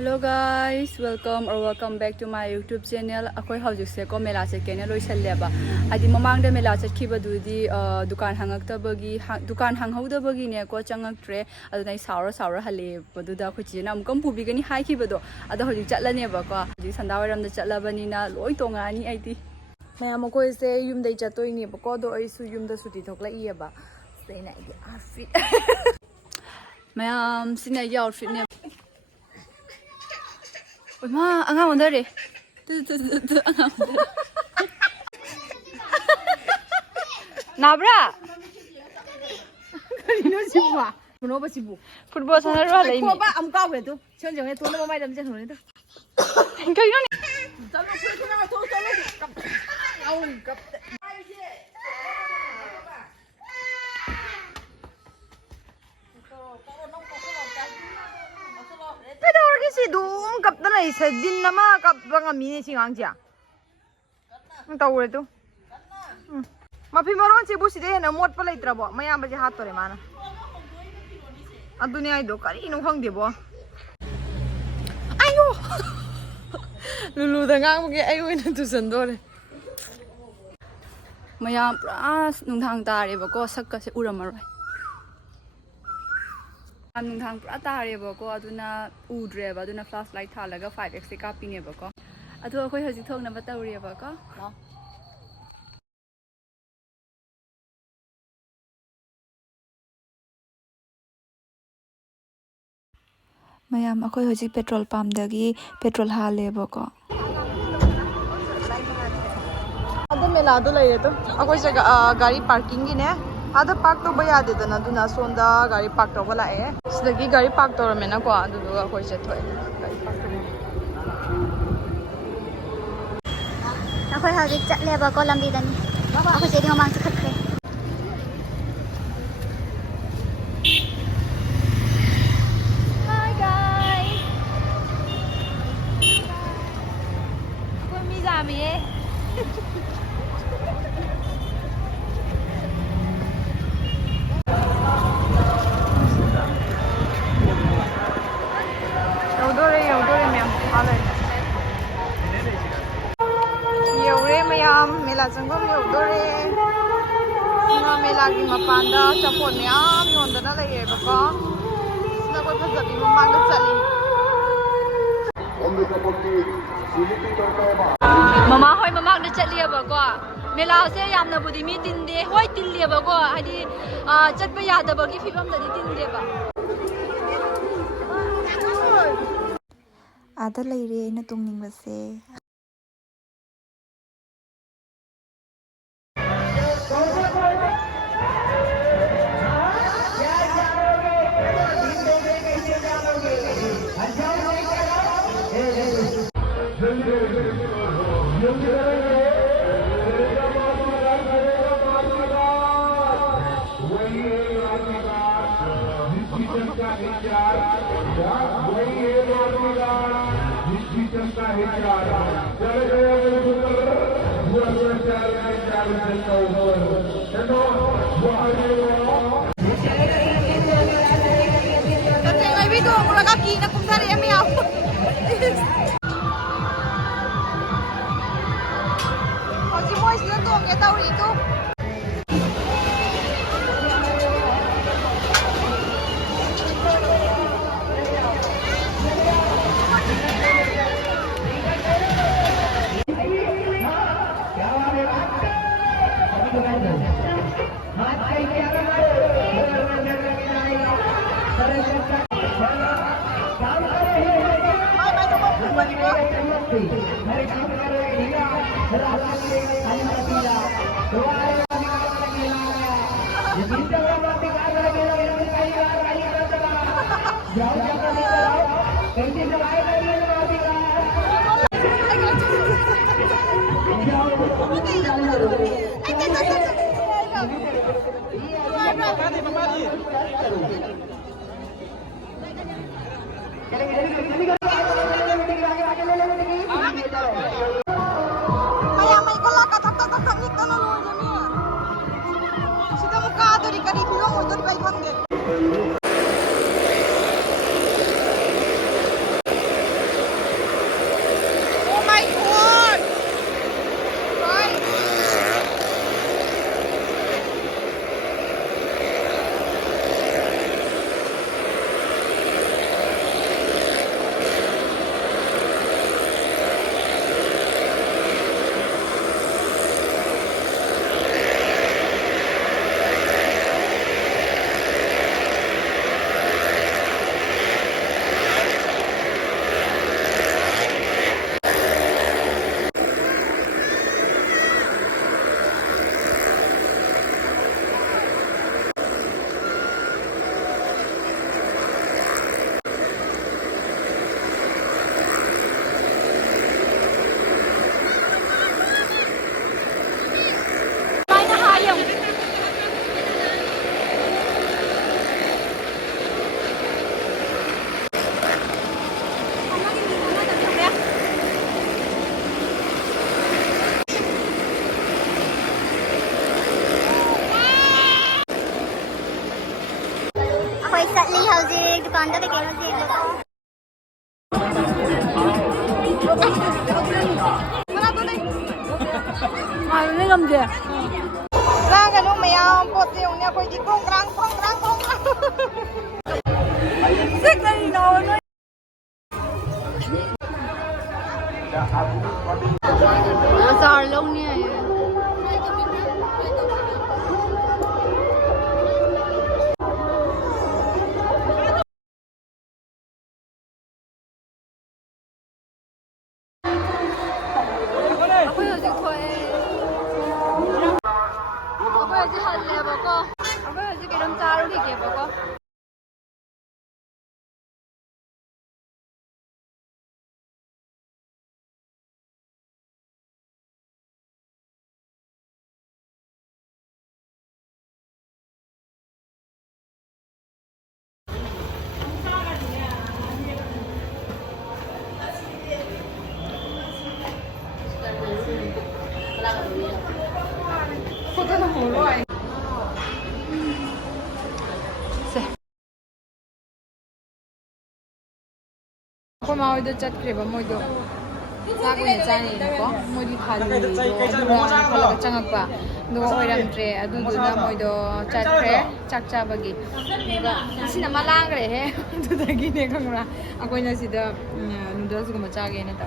Hello guys, welcome back to my YouTube channel. Akoi hawjukse ko mela chekene loisaleba. Adi mamang de mela chekhibadudi dukan hangaktabagi dukan hanghawdabagi ne ko changaktre adunai saura hale baduda khuchina amkam pubigani haikibado ada hoji chatlaneba ko hoji sandawaram da chatlabani na loi tongani aiti mayam ko se yumdai chatoini ba ko do aisu yumda suti thoklai ba seina idi outfit mayam sina outfit ne Ma, angang onda re. Angang onda. Nabra. Kano sibu? Kano ba sibu? Football sana ro lai. Ko ba am ka we tu. Chen jeng e to no mai dam chen hone tu. Kano ni. Talo phoi na to talo. Au kap. Si dum kap na lai sa din na ma kap bang ami ni singang sia. Ang tawre tu. Mapi maron si bu si de na mot pa lai trabo. Mayam ba si hat tore mana. Aduni ai do kari inu khang de bo. Ayo. Lulu da ngang mo ge ayo ina tu san dore. Mayam pras nung thang tare ba ko sak ka se uramaroi. Nung thang pura tare ba ko aduna udre ba aduna flashlight thalaga 5x se kapine ba ko adu akhoi hoji thong na ba tawri ba ko mayam akhoi hoji petrol pump dagi petrol hale ba ko adu mela do lai to akoi se gari parking gi ne ada park to baya de na duna sonda gari park to bala e sidagi gari park to me na ko adu ga koi se thoi gari park Akhoi hawjik chatleba ko lambi dani akhoi se di mamang sakhat Hi guys Akhoi mi jami e Yaudore ma'am alai yaure mayam mela changom yaudore na mela gi mapanda chapon ma'am yondana lai ba ko sina ko phajabi mamang da chali mama hoi mamang da chatliya ba ko mela se yamna budi mi tin de hoi tin liya ba ko hadi chatpa yada ba gi phibam da tin de ba Ada leire aina tungningbase दुकान का देखेगा देख लो मालूम नहीं समझे ร่างกันลูกไม่เอาปวดเสียวเนี่ยคอยดีกล้องกลางกล้องกลางกล้องกลาง सिक नहीं ना बाजार लोग नहीं आए 아버지 할래 먹어. 아버지 기름 자르게 먹어.คนมาเอาจัดเก็บมาหมดอยู่ซากเนี่ยจานนี้ก็หมดที่ขาลีดูว่าเขาเราจังกว่าดูว่าไปรำเตะดูนะหมดดูจัดเก็บจักจับกี่ก็สิน้ำมันล้างเลยเฮ้ดูตะกี้เนี่ยข้างล่างเอาคนนั้นสิเดนูเดิลส์ก็มาจักเองนะแต่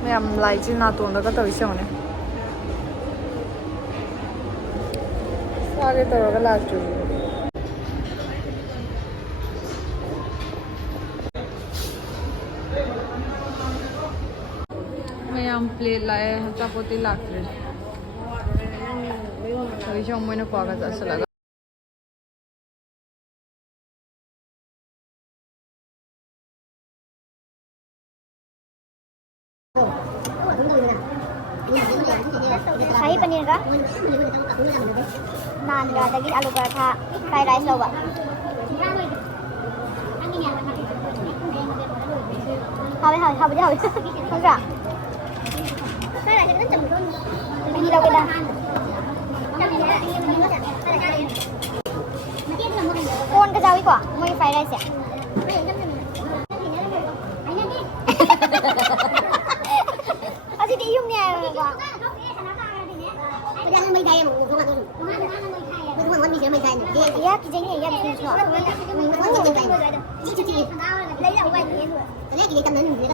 ไม่ทำไรจีน่าตัวนั้นก็ตัวอีกอย่างเนี่ยซากตัวก็ลากจุดहम प्लेट लाए चपाती लागते तो मैंने कागज ऐसा लगा शाही पनीर का नान का दही आलू पराठा फ्राइड राइस लोग हाँ हाँ Ini đâu kita? Con cái rau ấy quả, mới phải đây sẽ. Ở đây dùng nè quả. Bây giờ mình thay một cái gì? Mình không muốn mình thay nữa. Dạ, cái này dạ mình chọn. Mình không muốn mình thay. Chị lấy ra quay đi rồi. Cái này thì cầm đến mình.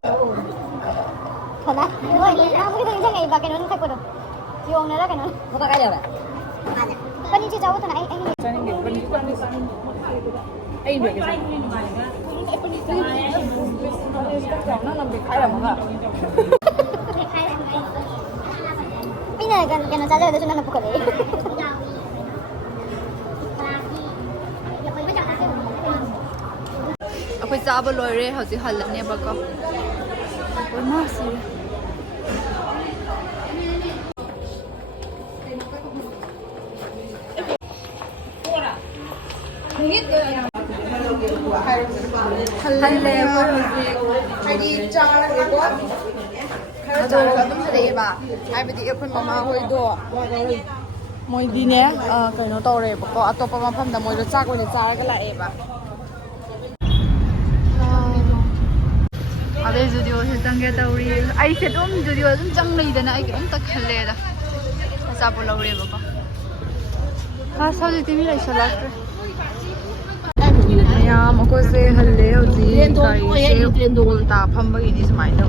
Thật á? Rồi, không biết thế này và cái nó thay quần rồi. Dùng nữa là cái nó. Có ba cái đều vậy. Bên chị cháu thằng này anh. Cho nên kiểu bên chị quan đi sang. Anh được cái gì? Nó làm việc khai làm hả? Bây giờ cái nó ra rồi cho nên là phục đấy. Aku coba lori, harus halatnya bakal. Oh masih. Hadi charage ko. Charage dum sa dei ba. Ai bidi ekhon mama hoi do. Moi di ne kaino tawre ba ko atopa mafam da moi do chak oi ne charaga la e ba. Ada video se tangga tauri. Ai se dom video dum chang nei da na ai dum tak khalle da. Asa bo lore ba ko. Ha sa de timi lai sa last. Ya mo ko se halle ho ji kai se ta pham ba gi ni smai da.